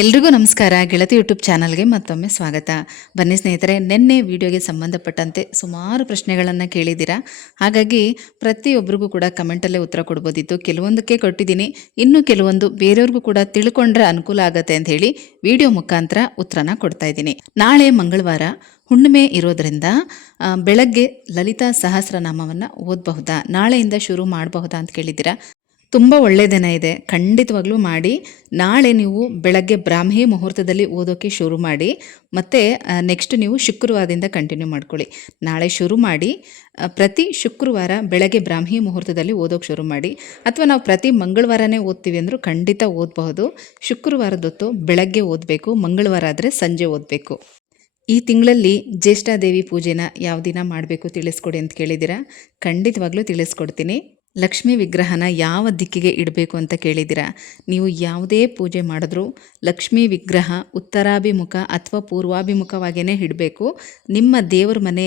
ಎಲ್ರಿಗೂ ನಮಸ್ಕಾರ. ಗೆಳತಿ ಯೂಟ್ಯೂಬ್ ಚಾನಲ್ಗೆ ಮತ್ತೊಮ್ಮೆ ಸ್ವಾಗತ. ಬನ್ನಿ ಸ್ನೇಹಿತರೆ, ನಿನ್ನೆ ವಿಡಿಯೋಗೆ ಸಂಬಂಧಪಟ್ಟಂತೆ ಸುಮಾರು ಪ್ರಶ್ನೆಗಳನ್ನು ಕೇಳಿದ್ದೀರಾ? ಹಾಗಾಗಿ ಪ್ರತಿಯೊಬ್ಬರಿಗೂ ಕೂಡ ಕಮೆಂಟಲ್ಲೇ ಉತ್ತರ ಕೊಡ್ಬೋದಿತ್ತು. ಕೆಲವೊಂದಕ್ಕೆ ಕೊಟ್ಟಿದ್ದೀನಿ. ಇನ್ನು ಕೆಲವೊಂದು ಬೇರೆಯವ್ರಿಗೂ ಕೂಡ ತಿಳ್ಕೊಂಡ್ರೆ ಅನುಕೂಲ ಆಗತ್ತೆ ಅಂತ ಹೇಳಿ ವಿಡಿಯೋ ಮುಖಾಂತರ ಉತ್ತರನ ಕೊಡ್ತಾ ಇದ್ದೀನಿ. ನಾಳೆ ಮಂಗಳವಾರ ಹುಣ್ಣಿಮೆ ಇರೋದರಿಂದ ಬೆಳಗ್ಗೆ ಲಲಿತಾ ಸಹಸ್ರನಾಮವನ್ನು ಓದಬಹುದಾ? ನಾಳೆಯಿಂದ ಶುರು ಮಾಡಬಹುದಾ ಅಂತ ಕೇಳಿದ್ದೀರಾ? ತುಂಬ ಒಳ್ಳೆಯ ದಿನ ಇದೆ. ಖಂಡಿತವಾಗ್ಲೂ ಮಾಡಿ. ನಾಳೆ ನೀವು ಬೆಳಗ್ಗೆ ಬ್ರಾಹ್ಮಿ ಮುಹೂರ್ತದಲ್ಲಿ ಓದೋಕ್ಕೆ ಶುರು ಮಾಡಿ. ಮತ್ತು ನೆಕ್ಸ್ಟ್ ನೀವು ಶುಕ್ರವಾರದಿಂದ ಕಂಟಿನ್ಯೂ ಮಾಡ್ಕೊಳ್ಳಿ. ನಾಳೆ ಶುರು ಮಾಡಿ ಪ್ರತಿ ಶುಕ್ರವಾರ ಬೆಳಗ್ಗೆ ಬ್ರಾಹ್ಮಿ ಮುಹೂರ್ತದಲ್ಲಿ ಓದೋಕ್ಕೆ ಶುರು ಮಾಡಿ. ಅಥವಾ ನಾವು ಪ್ರತಿ ಮಂಗಳವಾರನೇ ಓದ್ತೀವಿ ಅಂದರೂ ಖಂಡಿತ ಓದಬಹುದು. ಶುಕ್ರವಾರದೊತ್ತು ಬೆಳಗ್ಗೆ ಓದಬೇಕು, ಮಂಗಳವಾರ ಆದರೆ ಸಂಜೆ ಓದಬೇಕು. ಈ ತಿಂಗಳಲ್ಲಿ ಜ್ಯೇಷ್ಠಾದೇವಿ ಪೂಜೆನ ಯಾವ ದಿನ ಮಾಡಬೇಕು ತಿಳಿಸ್ಕೊಡಿ ಅಂತ ಕೇಳಿದ್ದೀರಾ? ಖಂಡಿತವಾಗ್ಲೂ ತಿಳಿಸ್ಕೊಡ್ತೀನಿ. ಲಕ್ಷ್ಮೀ ವಿಗ್ರಹನ ಯಾವ ದಿಕ್ಕಿಗೆ ಇಡಬೇಕು ಅಂತ ಕೇಳಿದ್ದೀರಾ? ನೀವು ಯಾವುದೇ ಪೂಜೆ ಮಾಡಿದ್ರೂ ಲಕ್ಷ್ಮೀ ವಿಗ್ರಹ ಉತ್ತರಾಭಿಮುಖ ಅಥವಾ ಪೂರ್ವಾಭಿಮುಖವಾಗಿಯೇ ಇಡಬೇಕು. ನಿಮ್ಮ ದೇವರ ಮನೆ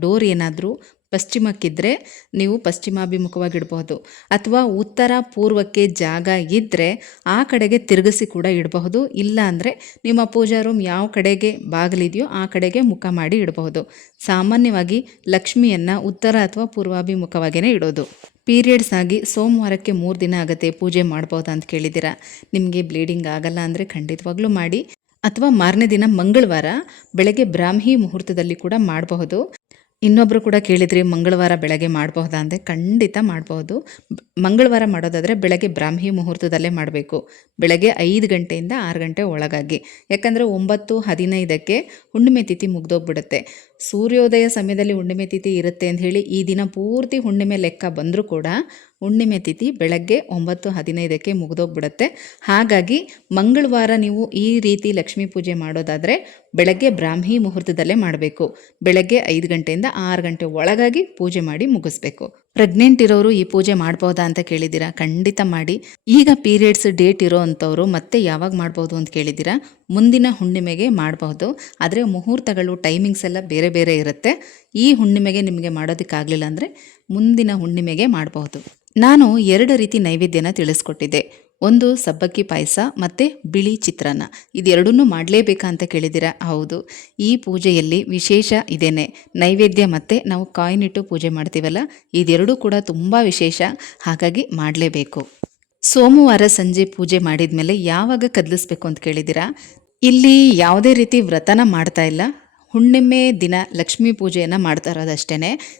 ಡೋರ್ ಏನಾದರೂ ಪಶ್ಚಿಮಕ್ಕಿದ್ದರೆ ನೀವು ಪಶ್ಚಿಮಾಭಿಮುಖವಾಗಿಡಬಹುದು. ಅಥವಾ ಉತ್ತರ ಪೂರ್ವಕ್ಕೆ ಜಾಗ ಇದ್ದರೆ ಆ ಕಡೆಗೆ ತಿರುಗಿಸಿ ಕೂಡ ಇಡಬಹುದು. ಇಲ್ಲ ಅಂದರೆ ನಿಮ್ಮ ಪೂಜಾ ರೂಮ್ ಯಾವ ಕಡೆಗೆ ಬಾಗಿಲಿದೆಯೋ ಆ ಕಡೆಗೆ ಮುಖ ಮಾಡಿ ಇಡಬಹುದು. ಸಾಮಾನ್ಯವಾಗಿ ಲಕ್ಷ್ಮಿಯನ್ನು ಉತ್ತರ ಅಥವಾ ಪೂರ್ವಾಭಿಮುಖವಾಗಿಯೇ ಇಡೋದು. ಪೀರಿಯಡ್ಸ್ ಆಗಿ ಸೋಮವಾರಕ್ಕೆ ಮೂರು ದಿನ ಆಗುತ್ತೆ ಪೂಜೆ ಮಾಡ್ಬೋದಾ ಅಂತ ಕೇಳಿದ್ದೀರಾ? ನಿಮಗೆ ಬ್ಲೀಡಿಂಗ್ ಆಗಲ್ಲ ಅಂದರೆ ಖಂಡಿತವಾಗ್ಲೂ ಮಾಡಿ. ಅಥವಾ ಮಾರನೇ ದಿನ ಮಂಗಳವಾರ ಬೆಳಗ್ಗೆ ಬ್ರಾಹ್ಮಿ ಮುಹೂರ್ತದಲ್ಲಿ ಕೂಡ ಮಾಡಬಹುದು. ಇನ್ನೊಬ್ಬರು ಕೂಡ ಕೇಳಿದ್ರಿ ಮಂಗಳವಾರ ಬೆಳಗ್ಗೆ ಮಾಡಬಹುದಾ ಅಂದರೆ ಖಂಡಿತ ಮಾಡಬಹುದು ಮಂಗಳವಾರ ಮಾಡೋದಾದರೆ ಬೆಳಗ್ಗೆ ಬ್ರಾಹ್ಮಿ ಮುಹೂರ್ತದಲ್ಲೇ ಮಾಡಬೇಕು. ಬೆಳಗ್ಗೆ ಐದು ಗಂಟೆಯಿಂದ ಆರು ಗಂಟೆ ಒಳಗಾಗಿ. ಯಾಕಂದರೆ ಒಂಬತ್ತು ಹದಿನೈದಕ್ಕೆ ಹುಣ್ಣಿಮೆ ತಿಥಿ ಮುಗ್ದೋಗ್ಬಿಡುತ್ತೆ. ಸೂರ್ಯೋದಯ ಸಮಯದಲ್ಲಿ ಹುಣ್ಣಿಮೆ ತಿಥಿ ಇರುತ್ತೆ ಅಂತ ಹೇಳಿ ಈ ದಿನ ಪೂರ್ತಿ ಹುಣ್ಣಿಮೆ ಲೆಕ್ಕ ಬಂದರೂ ಕೂಡ ಹುಣ್ಣಿಮೆ ತಿಥಿ ಬೆಳಗ್ಗೆ ಒಂಬತ್ತು ಹದಿನೈದಕ್ಕೆ ಮುಗಿದೋಗ್ಬಿಡುತ್ತೆ. ಹಾಗಾಗಿ ಮಂಗಳವಾರ ನೀವು ಈ ರೀತಿ ಲಕ್ಷ್ಮೀ ಪೂಜೆ ಮಾಡೋದಾದರೆ ಬೆಳಗ್ಗೆ ಬ್ರಾಹ್ಮಿ ಮುಹೂರ್ತದಲ್ಲೇ ಮಾಡಬೇಕು. ಬೆಳಗ್ಗೆ ಐದು ಗಂಟೆಯಿಂದ ಆರು ಗಂಟೆ ಒಳಗಾಗಿ ಪೂಜೆ ಮಾಡಿ ಮುಗಿಸ್ಬೇಕು. ಪ್ರೆಗ್ನೆಂಟ್ ಇರೋರು ಈ ಪೂಜೆ ಮಾಡ್ಬೋದಾ ಅಂತ ಕೇಳಿದ್ದೀರಾ? ಖಂಡಿತ ಮಾಡಿ. ಈಗ ಪೀರಿಯಡ್ಸ್ ಡೇಟ್ ಇರೋ ಅಂಥವ್ರು ಮತ್ತೆ ಯಾವಾಗ ಮಾಡ್ಬೋದು ಅಂತ ಕೇಳಿದ್ದೀರಾ? ಮುಂದಿನ ಹುಣ್ಣಿಮೆಗೆ ಮಾಡಬಹುದು ಆದರೆ ಮುಹೂರ್ತಗಳು ಟೈಮಿಂಗ್ಸ್ ಎಲ್ಲ ಬೇರೆ ಬೇರೆ ಇರುತ್ತೆ. ಈ ಹುಣ್ಣಿಮೆಗೆ ನಿಮಗೆ ಮಾಡೋದಕ್ಕಾಗಲಿಲ್ಲ ಅಂದರೆ ಮುಂದಿನ ಹುಣ್ಣಿಮೆಗೆ ಮಾಡಬಹುದು ನಾನು ಎರಡು ರೀತಿ ನೈವೇದ್ಯನ ತಿಳಿಸ್ಕೊಟ್ಟಿದ್ದೆ. ಒಂದು ಸಬ್ಬಕ್ಕಿ ಪಾಯಸ ಮತ್ತು ಬಿಳಿ ಚಿತ್ರಾನ್ನ. ಇದೆರಡನ್ನೂ ಮಾಡಲೇಬೇಕಾ ಅಂತ ಕೇಳಿದ್ದೀರಾ? ಹೌದು. ಈ ಪೂಜೆಯಲ್ಲಿ ವಿಶೇಷ ಇದೇನೆ. ನೈವೇದ್ಯ ಮತ್ತು ನಾವು ಕಾಯಿನ್ ಇಟ್ಟು ಪೂಜೆ ಮಾಡ್ತೀವಲ್ಲ, ಇದೆರಡೂ ಕೂಡ ತುಂಬ ವಿಶೇಷ. ಹಾಗಾಗಿ ಮಾಡಲೇಬೇಕು. ಸೋಮವಾರ ಸಂಜೆ ಪೂಜೆ ಮಾಡಿದ ಮೇಲೆ ಯಾವಾಗ ಕದಲಿಸ್ಬೇಕು ಅಂತ ಕೇಳಿದ್ದೀರಾ? ಇಲ್ಲಿ ಯಾವುದೇ ರೀತಿ ವ್ರತನ ಮಾಡ್ತಾ ಇಲ್ಲ. ಹುಣ್ಣಿಮೆ ದಿನ ಲಕ್ಷ್ಮೀ ಪೂಜೆಯನ್ನು ಮಾಡ್ತಾ ಇರೋದಷ್ಟೇ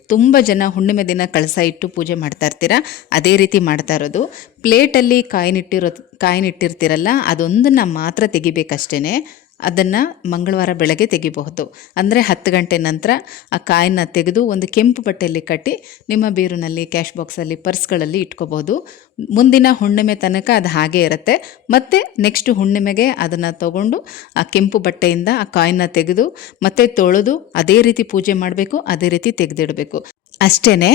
ತುಂಬ ಜನ ಹುಣ್ಣಿಮೆ ದಿನ ಕಳಸ ಇಟ್ಟು ಪೂಜೆ ಮಾಡ್ತಾ ಇರ್ತೀರ? ಅದೇ ರೀತಿ ಮಾಡ್ತಾ ಇರೋದು. ಪ್ಲೇಟಲ್ಲಿ ಕಾಯಿನಿಟ್ಟಿರೋ ಕಾಯಿನಿಟ್ಟಿರ್ತೀರಲ್ಲ ಅದೊಂದನ್ನು ಮಾತ್ರ ತೆಗಿಬೇಕಷ್ಟೇ ಅದನ್ನು ಮಂಗಳವಾರ ಬೆಳಗ್ಗೆ ತೆಗಿಬಹುದು. ಅಂದರೆ ಹತ್ತು ಗಂಟೆ ನಂತರ ಆ ಕಾಯಿನ ತೆಗೆದು ಒಂದು ಕೆಂಪು ಬಟ್ಟೆಯಲ್ಲಿ ಕಟ್ಟಿ ನಿಮ್ಮ ಬೀರುನಲ್ಲಿ ಕ್ಯಾಶ್ ಬಾಕ್ಸಲ್ಲಿ, ಪರ್ಸ್ಗಳಲ್ಲಿ ಇಟ್ಕೋಬೋದು ಮುಂದಿನ ಹುಣ್ಣಿಮೆ ತನಕ ಅದು ಹಾಗೇ ಇರುತ್ತೆ. ಮತ್ತು ನೆಕ್ಸ್ಟ್ ಹುಣ್ಣಿಮೆಗೆ ಅದನ್ನು ತಗೊಂಡು ಆ ಕೆಂಪು ಬಟ್ಟೆಯಿಂದ ಆ ಕಾಯನ್ನ ತೆಗೆದು ಮತ್ತೆ ತೊಳೆದು ಅದೇ ರೀತಿ ಪೂಜೆ ಮಾಡಬೇಕು, ಅದೇ ರೀತಿ ತೆಗೆದಿಡಬೇಕು. ಅಷ್ಟೇ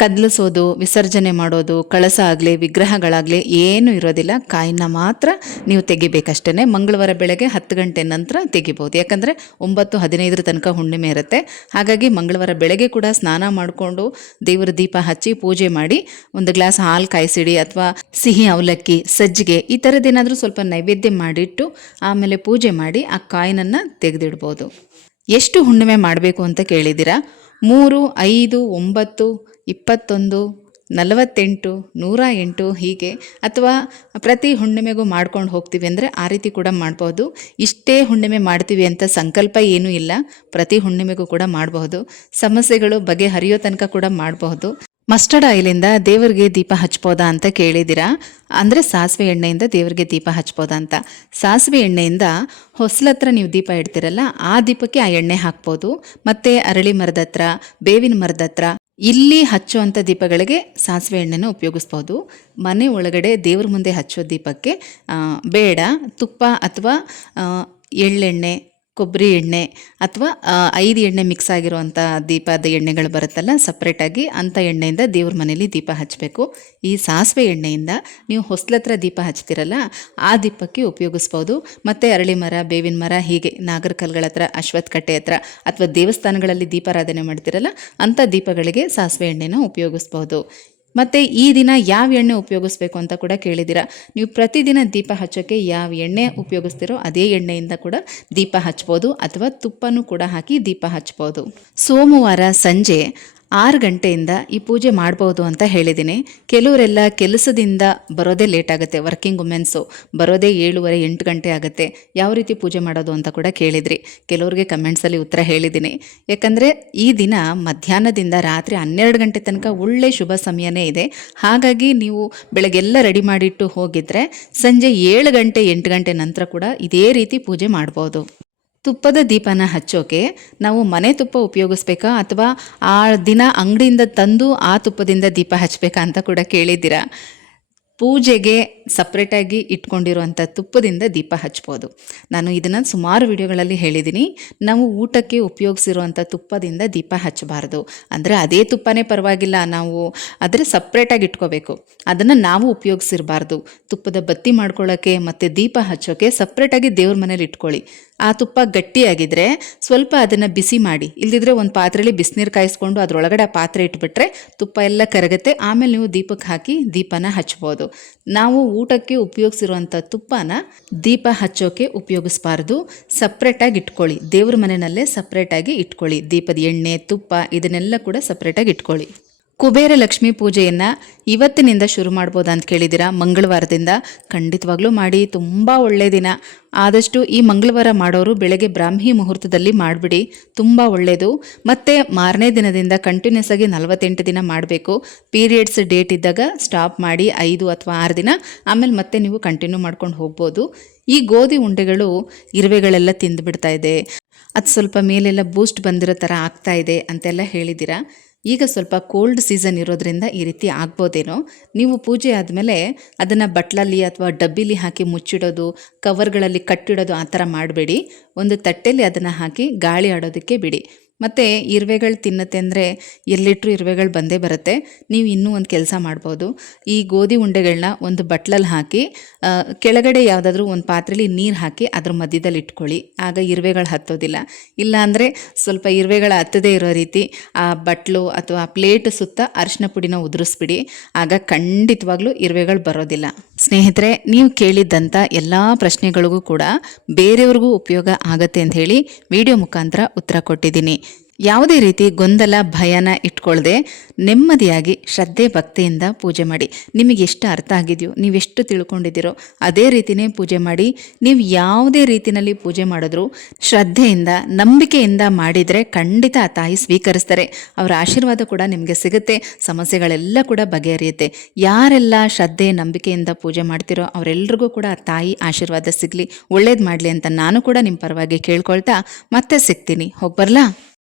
ಕದಲಿಸೋದು, ವಿಸರ್ಜನೆ ಮಾಡೋದು ಕಳಸ ಆಗಲಿ ವಿಗ್ರಹಗಳಾಗಲಿ ಏನೂ ಇರೋದಿಲ್ಲ. ಕಾಯಿನ ಮಾತ್ರ ನೀವು ತೆಗಿಬೇಕಷ್ಟೇ ಮಂಗಳವಾರ ಬೆಳಗ್ಗೆ ಹತ್ತು ಗಂಟೆ ನಂತರ ತೆಗಿಬೋದು. ಯಾಕಂದರೆ ಒಂಬತ್ತು, ಹದಿನೈದರ ತನಕ ಹುಣ್ಣಿಮೆ ಇರುತ್ತೆ. ಹಾಗಾಗಿ ಮಂಗಳವಾರ ಬೆಳಗ್ಗೆ ಕೂಡ ಸ್ನಾನ ಮಾಡಿಕೊಂಡು ದೇವರ ದೀಪ ಹಚ್ಚಿ ಪೂಜೆ ಮಾಡಿ ಒಂದು ಗ್ಲಾಸ್ ಹಾಲು ಕಾಯಿಸಿಡಿ ಅಥವಾ ಸಿಹಿ ಅವಲಕ್ಕಿ, ಸಜ್ಜಿಗೆ ಈ ಥರದ್ದೇನಾದರೂ ಸ್ವಲ್ಪ ನೈವೇದ್ಯ ಮಾಡಿಟ್ಟು ಆಮೇಲೆ ಪೂಜೆ ಮಾಡಿ ಆ ಕಾಯಿನನ್ನು ತೆಗೆದಿಡ್ಬೋದು. ಎಷ್ಟು ಹುಣ್ಣಿಮೆ ಮಾಡಬೇಕು ಅಂತ ಕೇಳಿದ್ದೀರಾ? ಮೂರು, ಐದು, ಒಂಬತ್ತು ಇಪ್ಪತ್ತೊಂದು, ನಲವತ್ತೆಂಟು, ನೂರ ಎಂಟು ಹೀಗೆ ಅಥವಾ ಪ್ರತಿ ಹುಣ್ಣಿಮೆಗೂ ಮಾಡ್ಕೊಂಡು ಹೋಗ್ತೀವಿ ಅಂದರೆ ಆ ರೀತಿ ಕೂಡ ಮಾಡ್ಬೋದು. ಇಷ್ಟೇ ಹುಣ್ಣಿಮೆ ಮಾಡ್ತೀವಿ ಅಂತ ಸಂಕಲ್ಪ ಏನೂ ಇಲ್ಲ. ಪ್ರತಿ ಹುಣ್ಣಿಮೆಗೂ ಕೂಡ ಮಾಡಬಹುದು. ಸಮಸ್ಯೆಗಳು ಬಗೆಹರಿಯೋ ತನಕ ಕೂಡ ಮಾಡಬಹುದು. ಮಸ್ಟರ್ಡ್ ಆಯಿಲಿಂದ ದೇವರಿಗೆ ದೀಪ ಹಚ್ಬೋದಾ ಅಂತ ಕೇಳಿದ್ದೀರಾ? ಅಂದರೆ ಸಾಸಿವೆ ಎಣ್ಣೆಯಿಂದ ದೇವರಿಗೆ ದೀಪ ಹಚ್ಬೋದಾ ಅಂತ. ಸಾಸಿವೆ ಎಣ್ಣೆಯಿಂದ ಹೊಸಲತ್ರ ನೀವು ದೀಪ ಇಡ್ತೀರಲ್ಲ, ಆ ದೀಪಕ್ಕೆ ಆ ಎಣ್ಣೆ ಹಾಕ್ಬೋದು. ಮತ್ತು ಅರಳಿ ಮರದ ಹತ್ರ, ಬೇವಿನ ಮರದ ಹತ್ರ ಇಲ್ಲಿ ಹಚ್ಚುವಂಥ ದೀಪಗಳಿಗೆ ಸಾಸಿವೆ ಎಣ್ಣೆನ ಉಪಯೋಗಿಸ್ಬೋದು. ಮನೆ ಒಳಗಡೆ ದೇವ್ರ ಮುಂದೆ ಹಚ್ಚೋ ದೀಪಕ್ಕೆ ಬೇಡ, ತುಪ್ಪ ಅಥವಾ ಎಳ್ಳೆಣ್ಣೆ ಕೊಬ್ಬರಿ ಎಣ್ಣೆ ಅಥವಾ ಐದು ಎಣ್ಣೆ ಮಿಕ್ಸ್ ಆಗಿರುವಂಥ ದೀಪದ ಎಣ್ಣೆಗಳು ಬರುತ್ತಲ್ಲ ಸಪ್ರೇಟಾಗಿ ಅಂಥ ಎಣ್ಣೆಯಿಂದ ದೇವ್ರ ಮನೇಲಿ ದೀಪ ಹಚ್ಚಬೇಕು ಈ ಸಾಸಿವೆ ಎಣ್ಣೆಯಿಂದ ನೀವು ಹೊಸ್ಲತ್ರ ದೀಪ ಹಚ್ತಿರಲ್ಲ, ಆ ದೀಪಕ್ಕೆ ಉಪಯೋಗಿಸ್ಬೋದು. ಮತ್ತು ಅರಳಿ ಮರ, ಬೇವಿನ ಮರ, ಹೀಗೆ ನಾಗರಕಲ್ಗಳ ಹತ್ರ, ಅಶ್ವತ್ಥ ಕಟ್ಟೆ ಹತ್ರ ಅಥವಾ ದೇವಸ್ಥಾನಗಳಲ್ಲಿ ದೀಪಾರಾಧನೆ ಮಾಡ್ತಿರಲ್ಲ ಅಂಥ ದೀಪಗಳಿಗೆ ಸಾಸಿವೆ ಎಣ್ಣೆನ ಉಪಯೋಗಿಸ್ಬೋದು. ಮತ್ತು ಈ ದಿನ ಯಾವ ಎಣ್ಣೆ ಉಪಯೋಗಿಸ್ಬೇಕು ಅಂತ ಕೂಡ ಕೇಳಿದ್ದೀರಾ. ನೀವು ಪ್ರತಿದಿನ ದೀಪ ಹಚ್ಚೋಕ್ಕೆ ಯಾವ ಎಣ್ಣೆ ಉಪಯೋಗಿಸ್ತೀರೋ ಅದೇ ಎಣ್ಣೆಯಿಂದ ಕೂಡ ದೀಪ ಹಚ್ಬೋದು ಅಥವಾ ತುಪ್ಪನೂ ಕೂಡ ಹಾಕಿ ದೀಪ ಹಚ್ಬೋದು. ಸೋಮವಾರ ಸಂಜೆ ಆರು ಗಂಟೆಯಿಂದ ಈ ಪೂಜೆ ಮಾಡ್ಬೋದು ಅಂತ ಹೇಳಿದ್ದೀನಿ. ಕೆಲವರೆಲ್ಲ ಕೆಲಸದಿಂದ ಬರೋದೇ ಲೇಟ್ ಆಗುತ್ತೆ. ವರ್ಕಿಂಗ್ ವುಮೆನ್ಸು ಬರೋದೇ ಏಳುವರೆ, ಎಂಟು ಗಂಟೆ ಆಗುತ್ತೆ. ಯಾವ ರೀತಿ ಪೂಜೆ ಮಾಡೋದು ಅಂತ ಕೂಡ ಕೇಳಿದ್ರಿ. ಕೆಲವ್ರಿಗೆ ಕಮೆಂಟ್ಸಲ್ಲಿ ಉತ್ತರ ಹೇಳಿದ್ದೀನಿ. ಯಾಕಂದರೆ ಈ ದಿನ ಮಧ್ಯಾಹ್ನದಿಂದ ರಾತ್ರಿ ಹನ್ನೆರಡು ಗಂಟೆ ತನಕ ಒಳ್ಳೆ ಶುಭ ಸಮಯನೇ ಇದೆ. ಹಾಗಾಗಿ ನೀವು ಬೆಳಗ್ಗೆಲ್ಲ ರೆಡಿ ಮಾಡಿಟ್ಟು ಹೋಗಿದ್ರೆ ಸಂಜೆ ಏಳು ಗಂಟೆ, ಎಂಟು ಗಂಟೆ ನಂತರ ಕೂಡ ಇದೇ ರೀತಿ ಪೂಜೆ ಮಾಡ್ಬೋದು. ತುಪ್ಪದ ದೀಪನ ಹಚ್ಚೋಕೆ ನಾವು ಮನೆ ತುಪ್ಪ ಉಪಯೋಗಿಸ್ಬೇಕಾ ಅಥವಾ ಆ ದಿನ ಅಂಗಡಿಯಿಂದ ತಂದು ಆ ತುಪ್ಪದಿಂದ ದೀಪ ಹಚ್ಚಬೇಕಾ ಅಂತ ಕೂಡ ಕೇಳಿದ್ದೀರಾ? ಪೂಜೆಗೆ ಸಪ್ರೇಟಾಗಿ ಇಟ್ಕೊಂಡಿರುವಂಥ ತುಪ್ಪದಿಂದ ದೀಪ ಹಚ್ಬೋದು. ನಾನು ಇದನ್ನು ಸುಮಾರು ವಿಡಿಯೋಗಳಲ್ಲಿ ಹೇಳಿದ್ದೀನಿ. ನಾವು ಊಟಕ್ಕೆ ಉಪಯೋಗಿಸಿರುವಂಥ ತುಪ್ಪದಿಂದ ದೀಪ ಹಚ್ಚಬಾರ್ದು. ಅಂದರೆ ಅದೇ ತುಪ್ಪನೇ ಪರವಾಗಿಲ್ಲ, ನಾವು ಆದರೆ ಸಪ್ರೇಟಾಗಿ ಇಟ್ಕೋಬೇಕು. ಅದನ್ನು ನಾವು ಉಪಯೋಗಿಸಿರಬಾರ್ದು. ತುಪ್ಪದ ಬತ್ತಿ ಮಾಡ್ಕೊಳ್ಳೋಕ್ಕೆ ಮತ್ತು ದೀಪ ಹಚ್ಚೋಕ್ಕೆ ಸಪ್ರೇಟಾಗಿ ದೇವ್ರ ಮನೇಲಿ ಇಟ್ಕೊಳ್ಳಿ. ಆ ತುಪ್ಪ ಗಟ್ಟಿಯಾಗಿದ್ದರೆ ಸ್ವಲ್ಪ ಅದನ್ನು ಬಿಸಿ ಮಾಡಿ. ಇಲ್ದಿದ್ರೆ ಒಂದು ಪಾತ್ರೆಯಲ್ಲಿ ಬಿಸಿನೀರು ಕಾಯಿಸ್ಕೊಂಡು ಅದರೊಳಗಡೆ ಆ ಪಾತ್ರೆ ಇಟ್ಬಿಟ್ರೆ ತುಪ್ಪ ಎಲ್ಲ ಕರಗುತ್ತೆ. ಆಮೇಲೆ ನೀವು ದೀಪಕ್ಕೆ ಹಾಕಿ ದೀಪನ ಹಚ್ಬೋದು. ನಾವು ಊಟಕ್ಕೆ ಉಪಯೋಗಿಸಿರುವಂಥ ತುಪ್ಪನ ದೀಪ ಹಚ್ಚೋಕೆ ಉಪಯೋಗಿಸ್ಬಾರ್ದು. ಸಪ್ರೇಟಾಗಿ ಇಟ್ಕೊಳ್ಳಿ. ದೇವ್ರ ಮನೆಯಲ್ಲೇ ಸಪ್ರೇಟಾಗಿ ಇಟ್ಕೊಳ್ಳಿ. ದೀಪದ ಎಣ್ಣೆ, ತುಪ್ಪ ಇದನ್ನೆಲ್ಲ ಕೂಡ ಸಪ್ರೇಟಾಗಿ ಇಟ್ಕೊಳ್ಳಿ. ಕುಬೇರ ಲಕ್ಷ್ಮಿ ಪೂಜೆಯನ್ನು ಇವತ್ತಿನಿಂದ ಶುರು ಮಾಡ್ಬೋದು ಅಂತ ಕೇಳಿದ್ದೀರಾ? ಮಂಗಳವಾರದಿಂದ. ಖಂಡಿತವಾಗ್ಲೂ ಮಾಡಿ, ತುಂಬ ಒಳ್ಳೆಯ ದಿನ. ಆದಷ್ಟು ಈ ಮಂಗಳವಾರ ಮಾಡೋರು ಬೆಳಗ್ಗೆ ಬ್ರಾಹ್ಮಿ ಮುಹೂರ್ತದಲ್ಲಿ ಮಾಡಿಬಿಡಿ. ತುಂಬ ಒಳ್ಳೆಯದು ಮತ್ತು ಮಾರನೇ ದಿನದಿಂದ ಕಂಟಿನ್ಯೂಸ್ ಆಗಿ ನಲವತ್ತೆಂಟು ದಿನ ಮಾಡಬೇಕು. ಪೀರಿಯಡ್ಸ್ ಡೇಟ್ ಇದ್ದಾಗ ಸ್ಟಾಪ್ ಮಾಡಿ, ಐದು ಅಥವಾ ಆರು ದಿನ. ಆಮೇಲೆ ಮತ್ತೆ ನೀವು ಕಂಟಿನ್ಯೂ ಮಾಡ್ಕೊಂಡು ಹೋಗ್ಬೋದು. ಈ ಗೋಧಿ ಉಂಡೆಗಳು ಇರುವೆಗಳೆಲ್ಲ ತಿಂದುಬಿಡ್ತಾ ಇದೆ. ಅದು ಸ್ವಲ್ಪ ಮೇಲೆಲ್ಲ ಬೂಸ್ಟ್ ಬಂದಿರೋ ಥರ ಆಗ್ತಾ ಇದೆ ಅಂತೆಲ್ಲ ಹೇಳಿದ್ದೀರಾ? ಈಗ ಸ್ವಲ್ಪ ಕೋಲ್ಡ್ ಸೀಸನ್ ಇರೋದ್ರಿಂದ ಈ ರೀತಿ ಆಗ್ಬೋದೇನೋ. ನೀವು ಪೂಜೆ ಆದಮೇಲೆ ಅದನ್ನು ಬಟ್ಲಲ್ಲಿ ಅಥವಾ ಡಬ್ಬಿಲಿ ಹಾಕಿ ಮುಚ್ಚಿಡೋದು ಕವರ್ಗಳಲ್ಲಿ ಕಟ್ಟಿಡೋದು ಆ ಥರ ಮಾಡಬೇಡಿ. ಒಂದು ತಟ್ಟೆಯಲ್ಲಿ ಅದನ್ನು ಹಾಕಿ ಗಾಳಿ ಆಡೋದಕ್ಕೆ ಬಿಡಿ. ಮತ್ತು ಇರುವೆಗಳು ತಿನ್ನುತ್ತೆ ಅಂದರೆ ಎಲ್ಲಿಟ್ರು ಇರುವೆಗಳು ಬಂದೇ ಬರುತ್ತೆ. ನೀವು ಇನ್ನೂ ಒಂದು ಕೆಲಸ ಮಾಡ್ಬೋದು. ಈ ಗೋಧಿ ಉಂಡೆಗಳನ್ನ ಒಂದು ಬಟ್ಲಲ್ಲಿ ಹಾಕಿ ಕೆಳಗಡೆ ಯಾವುದಾದ್ರೂ ಒಂದು ಪಾತ್ರೆಲಿ ನೀರು ಹಾಕಿ ಅದ್ರ ಮಧ್ಯದಲ್ಲಿ ಇಟ್ಕೊಳ್ಳಿ. ಆಗ ಇರುವೆಗಳು ಹತ್ತೋದಿಲ್ಲ. ಇಲ್ಲಾಂದರೆ ಸ್ವಲ್ಪ ಇರುವೆಗಳು ಹತ್ತದೇ ಇರೋ ರೀತಿ ಆ ಬಟ್ಲು ಅಥವಾ ಪ್ಲೇಟ್ ಸುತ್ತ ಅರಿಶಿನ ಪುಡಿನ ಉದುರಿಸ್ಬಿಡಿ. ಆಗ ಖಂಡಿತವಾಗ್ಲೂ ಇರುವೆಗಳು ಬರೋದಿಲ್ಲ. ಸ್ನೇಹಿತರೆ, ನೀವು ಕೇಳಿದ್ದಂಥ ಎಲ್ಲ ಪ್ರಶ್ನೆಗಳಿಗೂ ಕೂಡ ಬೇರೆಯವ್ರಿಗೂ ಉಪಯೋಗ ಆಗತ್ತೆ ಅಂತ ಹೇಳಿ ವಿಡಿಯೋ ಮುಖಾಂತರ ಉತ್ತರ ಕೊಟ್ಟಿದ್ದೀನಿ. ಯಾವುದೇ ರೀತಿ ಗೊಂದಲ, ಭಯನ ಇಟ್ಕೊಳ್ಳದೆ ನೆಮ್ಮದಿಯಾಗಿ ಶ್ರದ್ಧೆ, ಭಕ್ತಿಯಿಂದ ಪೂಜೆ ಮಾಡಿ. ನಿಮಗೆ ಎಷ್ಟು ಅರ್ಥ ಆಗಿದೆಯೋ ನೀವೆಷ್ಟು ತಿಳ್ಕೊಂಡಿದ್ದೀರೋ ಅದೇ ರೀತಿನೇ ಪೂಜೆ ಮಾಡಿ. ನೀವು ಯಾವುದೇ ರೀತಿಯಲ್ಲಿ ಪೂಜೆ ಮಾಡಿದ್ರು ಶ್ರದ್ಧೆಯಿಂದ, ನಂಬಿಕೆಯಿಂದ ಮಾಡಿದರೆ ಖಂಡಿತ ಆ ತಾಯಿ ಸ್ವೀಕರಿಸ್ತಾರೆ. ಅವರ ಆಶೀರ್ವಾದ ಕೂಡ ನಿಮಗೆ ಸಿಗುತ್ತೆ. ಸಮಸ್ಯೆಗಳೆಲ್ಲ ಕೂಡ ಬಗೆಹರಿಯುತ್ತೆ. ಯಾರೆಲ್ಲ ಶ್ರದ್ಧೆ, ನಂಬಿಕೆಯಿಂದ ಪೂಜೆ ಮಾಡ್ತಿರೋ ಅವರೆಲ್ಲರಿಗೂ ಕೂಡ ಆ ತಾಯಿ ಆಶೀರ್ವಾದ ಸಿಗಲಿ. ಒಳ್ಳೇದು ಮಾಡಲಿ ಅಂತ ನಾನು ಕೂಡ ನಿಮ್ಮ ಪರವಾಗಿ ಕೇಳ್ಕೊಳ್ತಾ ಮತ್ತೆ ಸಿಗ್ತೀನಿ. ಹೋಗ್ಬರ್ಲಾ ಬರಲಾ?